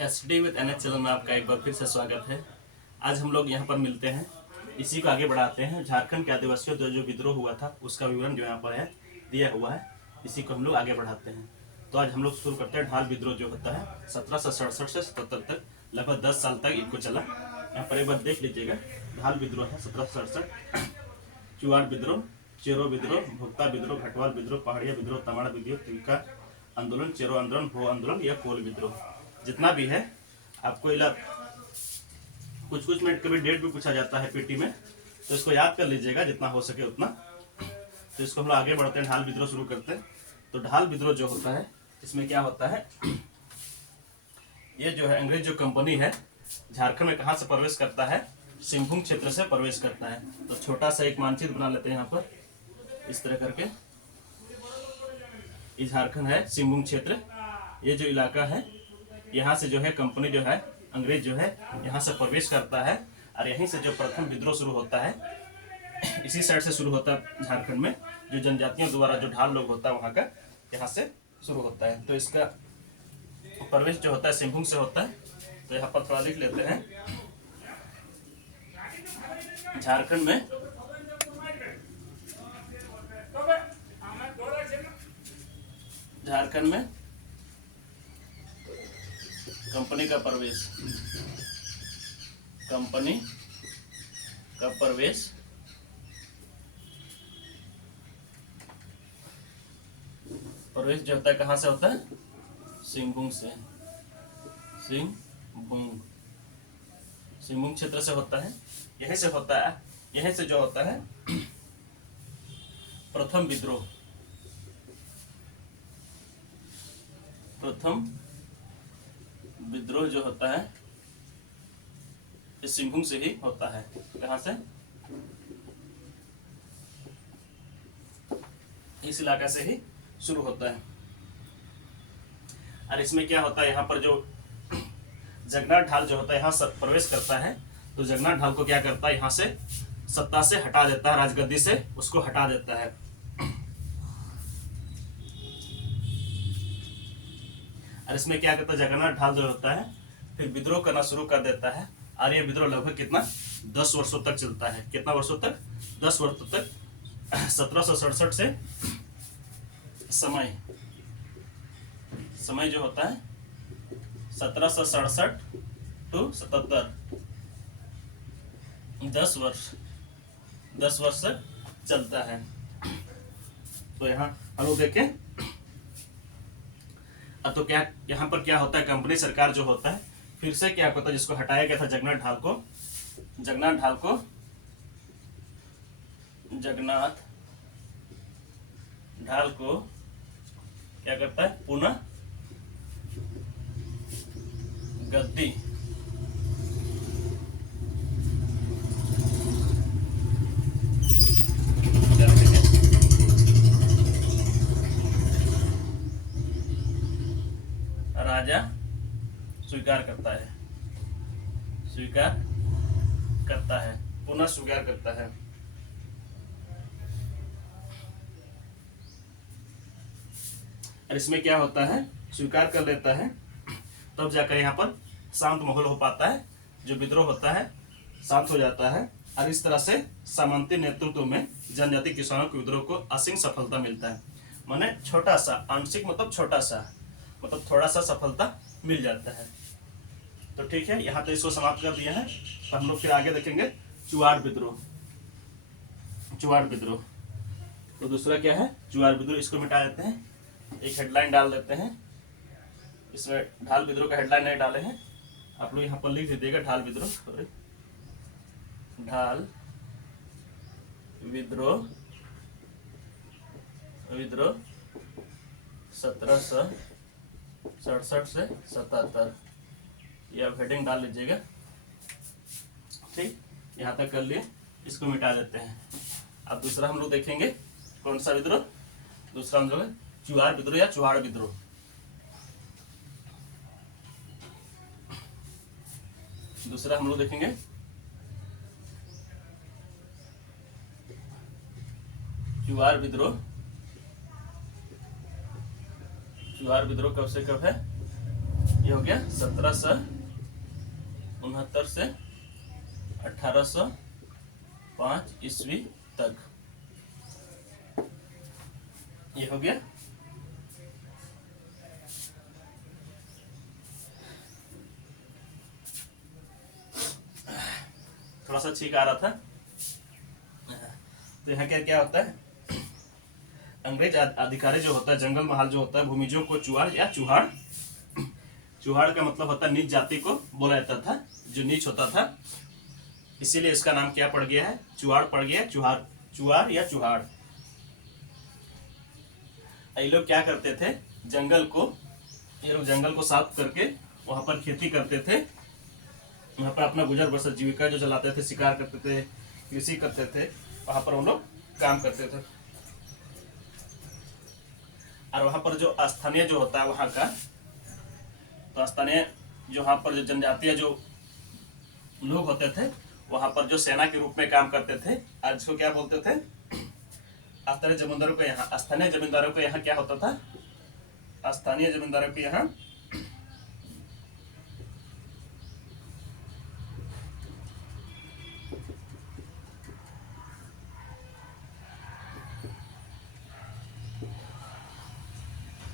SD with NH channel में आपका एक बार फिर से स्वागत है। आज हम लोग यहाँ पर मिलते हैं, इसी को आगे बढ़ाते हैं। झारखंड के आदिवासियों द्वारा जो विद्रोह हुआ था उसका विवरण जो यहाँ पर है दिया हुआ है, इसी को हम लोग आगे बढ़ाते हैं। तो आज हम लोग शुरू करते हैं। ढाल विद्रोह जो होता है 1767 से 77 तक, लगभग 10 साल तक इनको चला। यहाँ पर एक बार देख लीजिएगा। ढाल विद्रोह है 1767, चुआड़ विद्रोह, चेरो विद्रोह, भुक्ता विद्रोह, घटवाल विद्रोह, पहाड़िया विद्रोह, तमाड़ा विद्रोह, तिलका आंदोलन, चेरो आंदोलन, भो आंदोलन या कोल विद्रोह, जितना भी है आपको कुछ कुछ मिनट कभी डेट भी पूछा जाता है पीटी में, तो इसको याद कर लीजिएगा जितना हो सके उतना। तो इसको हम लोग आगे बढ़ते हैं, ढाल विद्रोह शुरू करते हैं। तो ढाल विद्रोह जो होता है, इसमें क्या होता है, ये जो है अंग्रेज जो कंपनी है झारखंड में कहाँ से प्रवेश करता है, सिंहभूम क्षेत्र से प्रवेश करता है। तो छोटा सा एक मानचित्र बना लेते हैं यहाँ पर, इस तरह करके। ये झारखंड है, सिंहभूम क्षेत्र, ये जो इलाका है, यहाँ से जो है कंपनी जो है, अंग्रेज जो है यहाँ से प्रवेश करता है। और यहीं से जो प्रथम विद्रोह शुरू होता है, इसी साइड से शुरू होता है झारखंड में। जो जनजातियों द्वारा जो ढाल लोग होता है वहाँ का, यहाँ से शुरू होता है। तो इसका प्रवेश जो होता है सिंहभूम से होता है। तो यहाँ पर थोड़ा लिख लेते हैं। झारखंड में कंपनी का प्रवेश, कंपनी का प्रवेश जो होता है कहाँ से होता है, सिंहभूम से। सिंहभूम क्षेत्र से होता है, यहीं से होता है। यहीं से जो होता है प्रथम विद्रोह जो होता है इस सिंहभूम से ही होता है। कहाँ से, इस इलाका से ही शुरू होता है। और इसमें क्या होता है, यहाँ पर जो जगन्नाथ ढाल जो होता है यहाँ प्रवेश करता है। तो जगन्नाथ ढाल को क्या करता है, यहाँ से सत्ता से हटा देता है, राजगद्दी से उसको हटा देता है। और इसमें क्या करता है, जगन्नाथ ढाल जो होता है फिर विद्रोह करना शुरू कर देता है। और ये विद्रोह लगभग कितना 10 वर्षों तक चलता है। कितना वर्षों तक, 10 वर्षों तक। 1767 से समय जो होता है 1767 टू 77, 10 वर्ष तक चलता है। तो यहाँ हम लोग देखें। अब तो क्या यहाँ पर क्या होता है, कंपनी सरकार जो होता है फिर से क्या होता है, जिसको हटाया गया था जगन्नाथ ढाल को क्या करता है, पुनः गद्दी राजा स्वीकार करता है, पुनः स्वीकार करता है। और इसमें क्या होता है, स्वीकार कर लेता है, तब जाकर यहाँ पर शांत माहौल हो पाता है। जो विद्रोह होता है शांत हो जाता है। और इस तरह से सामंती नेतृत्व में जनजाति किसानों के विद्रोह को असीम सफलता मिलता है। माने छोटा सा, आंशिक मतलब छोटा सा, मतलब थोड़ा सा सफलता मिल जाता है। तो ठीक है, यहाँ तो इसको समाप्त कर दिया है। तो हम लोग फिर आगे देखेंगे चुआड़ विद्रोह। तो दूसरा क्या है, चुआड़ विद्रोह। इसको मिटा देते हैं, एक हेडलाइन डाल देते हैं। इसमें ढाल विद्रोह का हेडलाइन नहीं डाले हैं, आप लोग यहाँ पर लिख दीजिएगा ढाल विद्रोह 1767 से 77, ये आप हेडिंग डाल लीजिएगा। ठीक, यहाँ तक कर लिए, इसको मिटा देते हैं। अब दूसरा हम लोग देखेंगे कौन सा विद्रोह, दूसरा हम लोग चुआड़ विद्रोह या चुआड़ विद्रोह। दूसरा हम लोग देखेंगे चुआड़ विद्रोह चुहार विद्रोह कब से कब है? ये हो गया 1769 से 1805 ईस्वी तक। ये हो गया। थोड़ा सा छींक आ रहा था। तो यहाँ क्या क्या होता है, अंग्रेज अधिकारी जो होता है, जंगल महाल जो होता है, भूमिजों को चुहार या चुहाड़, चुहाड़ का मतलब होता है नीच जाति को बोला जाता था, जो नीच होता था, इसीलिए इसका नाम क्या पड़ गया है, चुहाड़ पड़ गया। चुहार, चुहार या चुहाड़। ये लोग क्या करते थे, जंगल को, ये लोग जंगल को साफ करके वहां पर खेती करते थे, वहां पर अपना गुजर बसर जीविका जो चलाते थे, शिकार करते थे, कृषि करते थे, वहां पर वो लोग काम करते थे। और वहां पर जो स्थानीय जो होता है वहां का, तो स्थानीय जो वहां पर जो जनजातीय जो लोग होते थे, वहां पर जो सेना के रूप में काम करते थे, आज इसको क्या बोलते थे, स्थानीय जमींदारों को यहाँ, स्थानीय जमींदारों को यहाँ क्या होता था, स्थानीय जमींदारों को यहाँ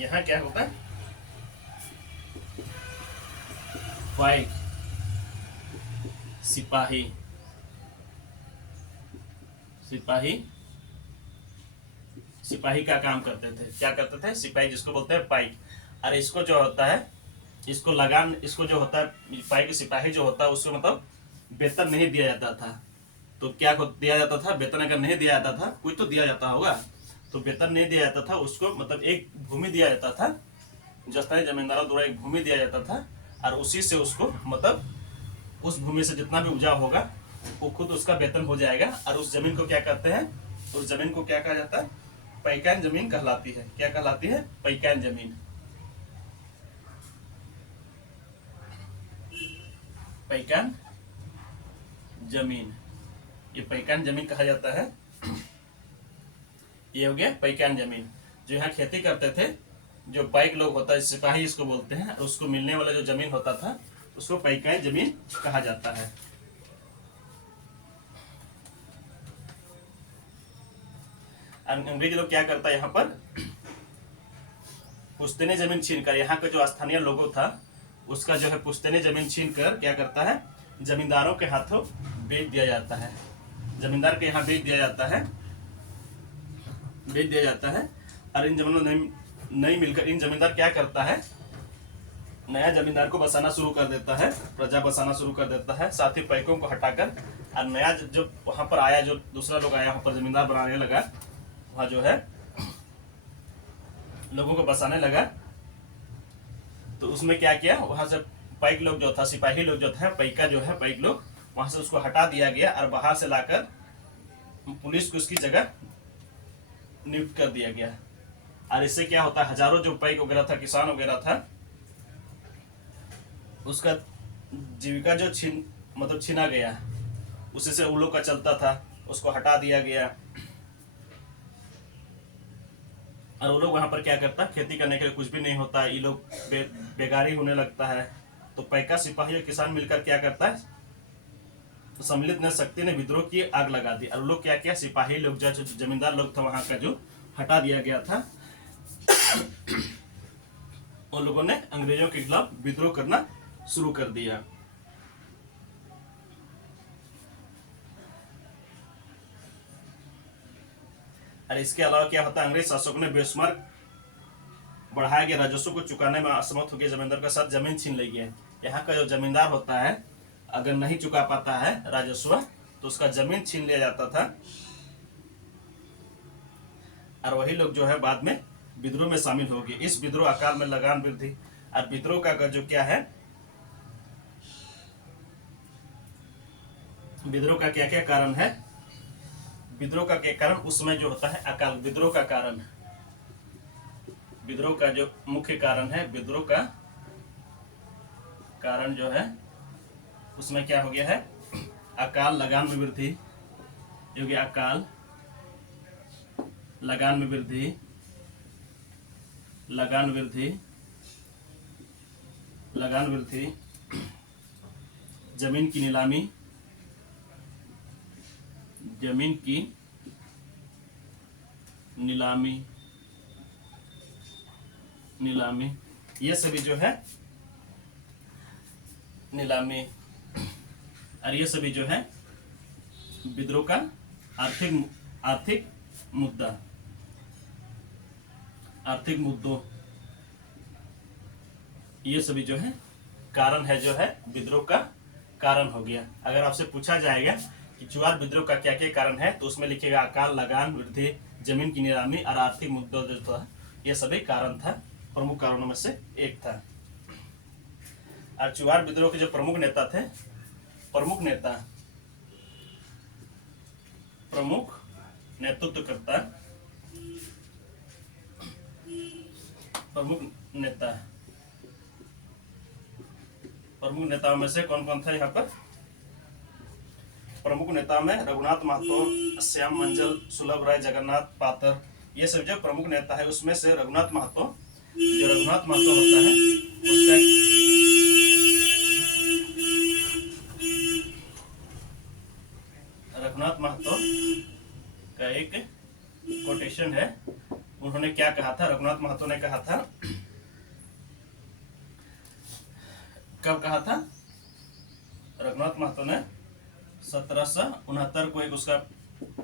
यहाँ क्या होता है, पाइक, सिपाही, सिपाही, सिपाही का काम करते थे। क्या करते थे, सिपाही, जिसको बोलते हैं पाइक। और इसको जो होता है, इसको लगान, इसको जो होता है पाइक सिपाही जो होता है, उसको मतलब वेतन नहीं दिया जाता था। तो क्या दिया जाता था, वेतन अगर नहीं दिया जाता था, कुछ तो दिया जाता होगा, तो वेतन नहीं दिया जाता था उसको, मतलब एक भूमि दिया जाता था, स्थानीय जमींदारों द्वारा एक भूमि दिया जाता था, और उसी से उसको मतलब उस भूमि से जितना भी उपजाऊ होगा वो खुद उसका वेतन हो जाएगा। और उस जमीन को क्या कहते हैं, उस जमीन को क्या कहा जाता है, पैकान जमीन कहलाती है। क्या कहलाती है, पैकान जमीन। पैकान जमीन, ये पैकान जमीन कहा जाता है। ये हो गया पैकान जमीन। जो यहाँ खेती करते थे, जो पाइक लोग होता है, सिपाही इसको बोलते हैं, और उसको मिलने वाला जो जमीन होता था उसको पैकान जमीन कहा जाता है। अंग्रेज लोग क्या करता है, यहाँ पर पुश्तैनी जमीन छीनकर, यहाँ का जो स्थानीय लोगों था उसका जो है पुश्तैनी जमीन छीनकर क्या करता है, जमींदारों के हाथों बेच दिया जाता है। जमींदार के यहाँ बेच दिया जाता है, बेच दिया जाता है। और इन जमीनों नहीं मिलकर इन जमींदार क्या करता है, नया जमींदार को बसाना शुरू कर देता है, प्रजा बसाना शुरू कर देता है, साथ ही पैकों को हटाकर, और नया जो वहां पर आया, जो दूसरा लोग आया वहां पर जमींदार बनाने लगा, वहां जो है लोगों को बसाने लगा। तो उसमें क्या किया, वहां से पैक लोग जो था, सिपाही लोग जो था, पैका जो है पैक लोग, वहां से उसको हटा दिया गया और बाहर से लाकर पुलिस को उसकी जगह नियुक्त कर दिया गया। और इससे क्या होता है, हजारों जो पैक वगैरह था, किसान वगैरह था, उसका जीविका जो छीना गया, उसी से उन लोग का चलता था, उसको हटा दिया गया। और वो लोग वहां पर क्या करता, खेती करने के लिए कुछ भी नहीं होता, ये लोग बेगारी होने लगता है। तो पैका सिपाही और किसान मिलकर क्या करता है, तो सम्मिलित ने शक्ति ने विद्रोह की आग लगा दी। और लोग क्या किया, सिपाही लोग जो जमींदार लोग था वहां का जो हटा दिया गया था, उन लोगों ने अंग्रेजों के खिलाफ विद्रोह करना शुरू कर दिया। और इसके अलावा क्या होता है, अंग्रेज शासकों ने बेशुमार बढ़ाया गया राजस्व को चुकाने में असमर्थ हो गए, जमींदार का साथ जमीन छीन ली गई। यहाँ का जो जमींदार होता है, अगर नहीं चुका पाता है राजस्व, तो उसका जमीन छीन लिया जाता था। और वही लोग जो है बाद में विद्रोह में शामिल हो गए। इस विद्रोह अकाल में लगान वृद्धि। और विद्रोह का जो क्या है, विद्रोह का क्या क्या कारण है, विद्रोह का क्या कारण, उसमें जो होता है अकाल। विद्रोह का कारण, विद्रोह का जो मुख्य कारण है, विद्रोह का कारण जो है उसमें क्या हो गया है, अकाल लगान में वृद्धि, जो कि अकाल लगान में वृद्धि, लगान वृद्धि, जमीन की नीलामी, जमीन की नीलामी, ये सभी जो है नीलामी, और ये सभी जो है विद्रोह का आर्थिक मुद्दों, ये सभी जो है कारण है, जो है विद्रोह का कारण हो गया। अगर आपसे पूछा जाएगा कि चुआर विद्रोह का क्या क्या कारण है, तो उसमें लिखेगा अकाल, लगान वृद्धि, जमीन की नीलामी और आर्थिक मुद्दों जो था, ये सभी कारण था, प्रमुख कारणों में से एक था। और चुआर विद्रोह के जो प्रमुख नेताओं में से कौन कौन था यहाँ पर? प्रमुख नेताओं में रघुनाथ महतो, श्याम मंजल, सुलभ राय, जगन्नाथ पातर, ये सब जो प्रमुख नेता है, उसमें से रघुनाथ महतो होता है, उसका रघुनाथ महतो का एक कोटेशन है। उन्होंने क्या कहा था? रघुनाथ महतो ने कहा था, कब कहा था? रघुनाथ महतो ने 1769 को एक उसका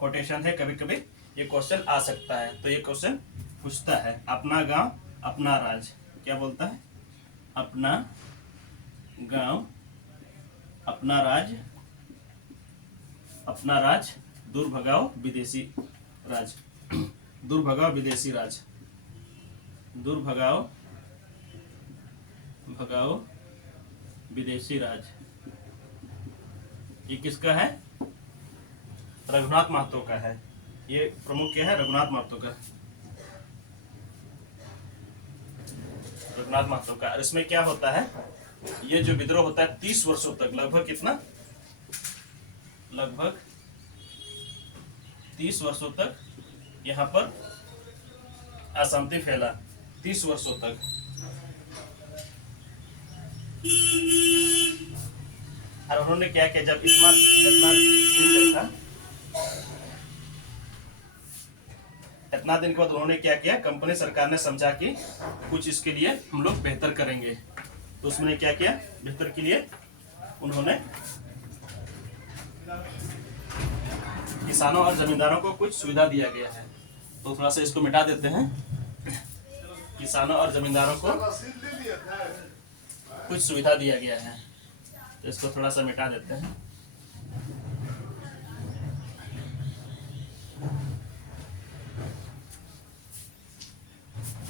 कोटेशन है। कभी कभी ये क्वेश्चन आ सकता है, तो ये क्वेश्चन पूछता है, अपना गांव अपना राज। क्या बोलता है? अपना गांव अपना राज, दूर भगाओ विदेशी राज, दूर भगाओ विदेशी राज, दूर भगाओ विदेशी राज। ये किसका है? रघुनाथ महतो का है। ये प्रमुख क्या है? रघुनाथ महतो का, रघुनाथ महतो का। और इसमें क्या होता है, ये जो विद्रोह होता है 30 वर्षों तक, लगभग कितना? लगभग 30 वर्षों तक यहाँ पर अशांति फैला, 30 वर्षों तक। और उन्होंने क्या किया, जब इतना दिन के बाद उन्होंने क्या किया, कंपनी सरकार ने समझा कि कुछ इसके लिए हम लोग बेहतर करेंगे, तो उसमें क्या किया, बेहतर के लिए उन्होंने किसानों और जमींदारों को कुछ सुविधा दिया गया है। तो थोड़ा सा इसको मिटा देते हैं। किसानों और जमींदारों को कुछ सुविधा दिया गया है, तो इसको थोड़ा सा मिटा देते हैं।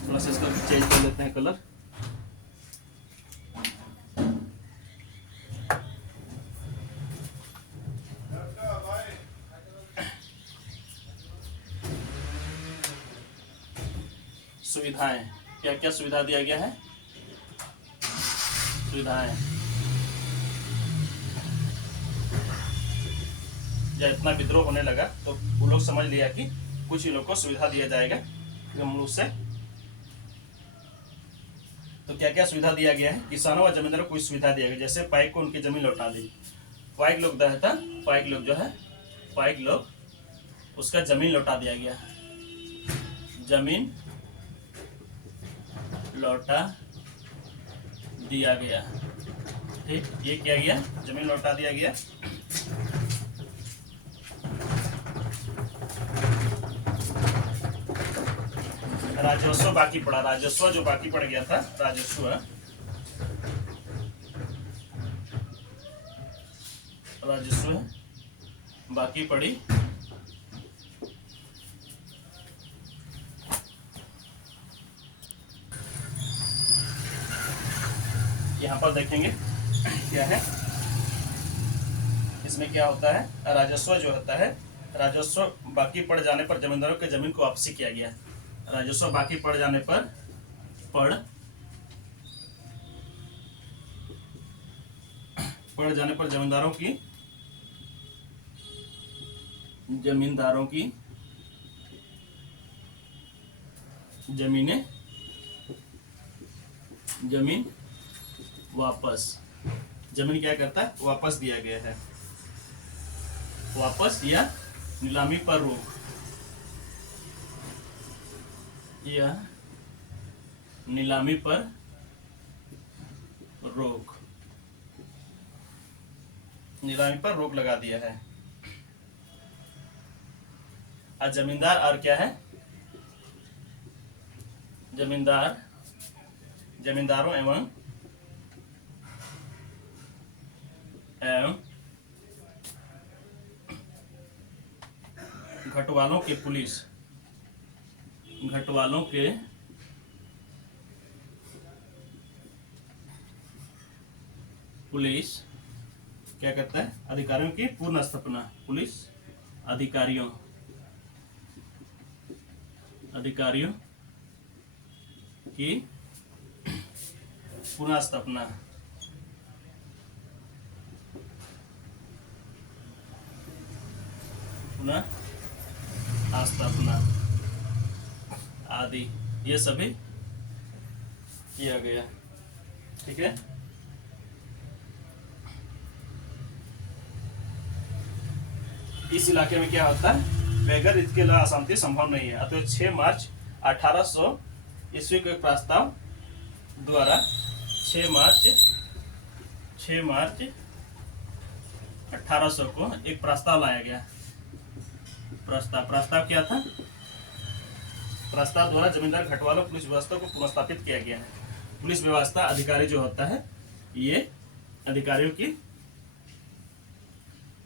थोड़ा सा इसको चेंज कर लेते हैं कलर। सुविधाएं, क्या क्या सुविधा दिया गया है? सुविधाएं, जब इतना विद्रोह होने लगा तो वो लोग समझ लिया कि कुछ ही लोग को सुविधा दिया जाएगा हम लोग से। तो क्या क्या सुविधा दिया गया है? किसानों और जमींदारों को कुछ सुविधा दिया गया, जैसे पाइक को उनकी जमीन लौटा दी। पाइक लोग उसका जमीन लौटा दिया गया, जमीन लौटा दिया गया। ठीक, ये क्या गया? जमीन लौटा दिया गया। राजस्व बाकी पड़ा, राजस्व जो बाकी पड़ गया था, राजस्व बाकी पड़ी। यहाँ पर देखेंगे क्या है, इसमें क्या होता है, राजस्व जो होता है, राजस्व बाकी पड़ जाने पर जमींदारों के जमीन को वापसी किया गया। राजस्व बाकी पड़ जाने पर जमींदारों की जमीनें जमीन वापस, जमीन क्या करता है, वापस दिया गया है, वापस या नीलामी पर रोक, या नीलामी पर रोक, नीलामी पर रोक लगा दिया है। आज जमींदार और क्या है, जमींदार, जमींदारों एवं घटवालों के पुलिस, घटवालों के पुलिस क्या करता है, अधिकारियों की पूर्ण स्थापना, पुलिस अधिकारियों, अधिकारियों की पुनः स्थापना, पुनः स्थापना आदि, ये सभी किया गया। ठीक है, इस इलाके में क्या होता है, बगैर इसके अलावा अशांति संभव नहीं है। अतः 6 मार्च 1800 ईस्वी के प्रस्ताव द्वारा 6 मार्च 1800 को एक प्रस्ताव लाया गया। प्रस्ताव क्या था, प्रस्ताव द्वारा जमींदार घटवालों पुलिस व्यवस्था को पुनर्स्थापित किया गया है। पुलिस व्यवस्था अधिकारी जो होता है, ये अधिकारियों की,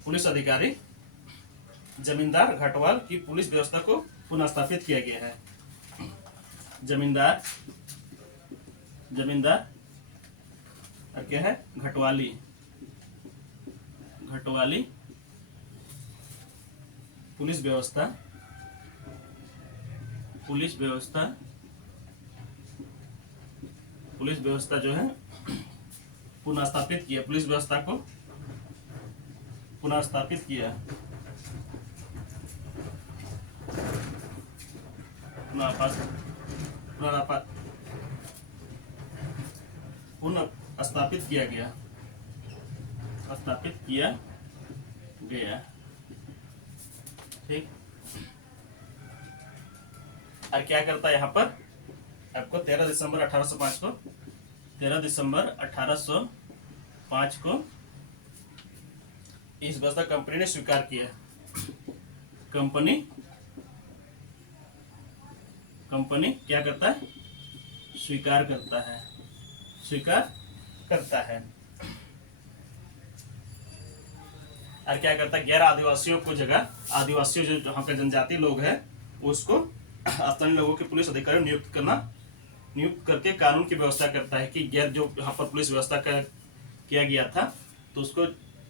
पुलिस अधिकारी जमींदार घटवाल की पुलिस व्यवस्था को पुनर्स्थापित किया गया है। जमींदार, जमींदार और क्या है, घटवाली, घटवाली पुलिस व्यवस्था, पुलिस व्यवस्था, पुलिस व्यवस्था जो है पुनर्स्थापित किया, पुलिस व्यवस्था को पुनर्स्थापित किया, पुनः स्थापित किया गया, स्थापित किया गया। ठीक, और क्या करता है यहाँ पर आपको 13 दिसंबर 1805 को, 13 दिसंबर 1805 को इस व्यवस्था कंपनी ने स्वीकार किया। कंपनी क्या करता है, स्वीकार करता है, स्वीकार करता है। और क्या करता है, गैर आदिवासियों को जगह, आदिवासियों जो यहाँ पे जनजाति लोग हैं उसको स्थानीय लोगों के पुलिस अधिकारी नियुक्त करके कानून की व्यवस्था करता है कि गैर जो यहाँ पर पुलिस व्यवस्था किया गया था तो उसको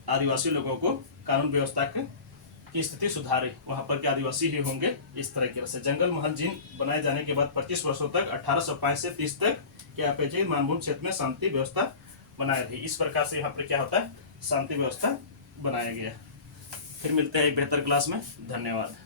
आदिवासी लोगों को कानून व्यवस्था की स्थिति सुधारे, वहाँ पर के आदिवासी ही होंगे। इस तरह की से जंगल महल जिन बनाए जाने के बाद 25 वर्षों तक 1805 से 30 तक क्या अपेक्षित मानभूम क्षेत्र में शांति व्यवस्था बनाई रही। इस प्रकार से यहाँ पर क्या होता है, शांति व्यवस्था बनाया गया। फिर मिलते हैं एक बेहतर क्लास में। धन्यवाद।